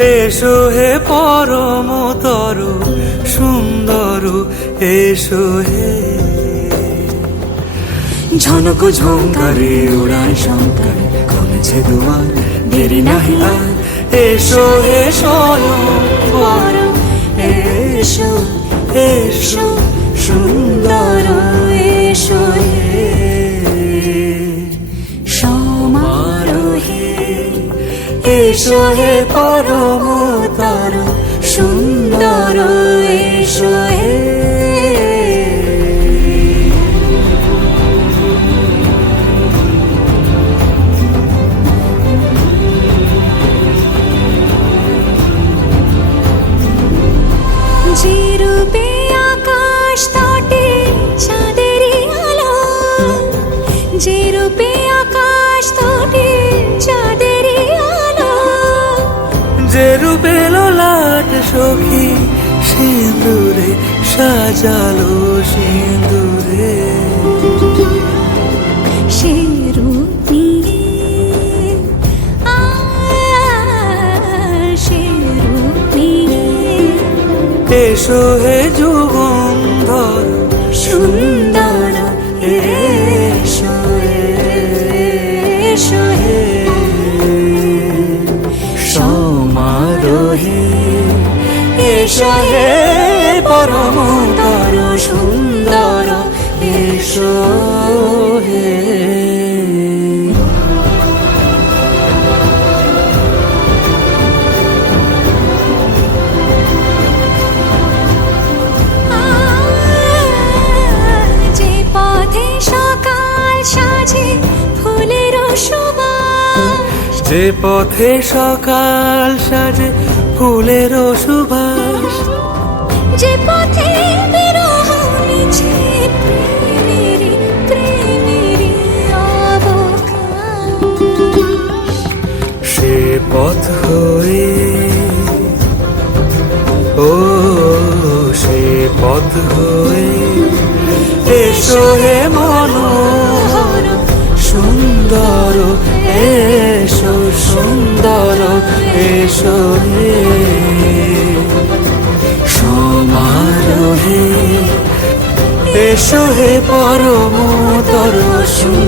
এসো হে পরমতর সুন্দর, এসো হে। ঝনক ঝঙ্কারে উড়ায় শঙ্কার, খুলেছে দুয়ার, দেরি নাহি আর। এসো হে স্বয়ংবর, এসো এসো সুন্দর, এসো হে সমারোহে। এসো হে পরমতর সুন্দর, এসো হে। যে রূপে আকাশ তটে চাঁদেরই আলো, যে রূপে আকাশ তটে চাঁদেরই আলো, যে রূপে ললাট সখী সিঁদুরে সাজালো সিঁদুরে। সে রূপ নিয়ে সে রূপ নিয়ে এসো হে যুগন্ধর সুন্দর, এসো এসো হে সমারোহে। এসো হে পরমতর সুন্দর, এসো হে। যে পথে সকাল সাজে ফুলের সুবাস, যে পথে সকাল সাজে ফুলের সুবাস, যে পথে বিরহ মিছে প্রেমেরই প্রেমেরই অবকাশ, সে পথ হয়ে ও সে পথ হয়ে। এসো হে মনোহর সুন্দর, এসো সুন্দর, এসো হে সমারোহে। এসো হে পরমতর সুন্দর।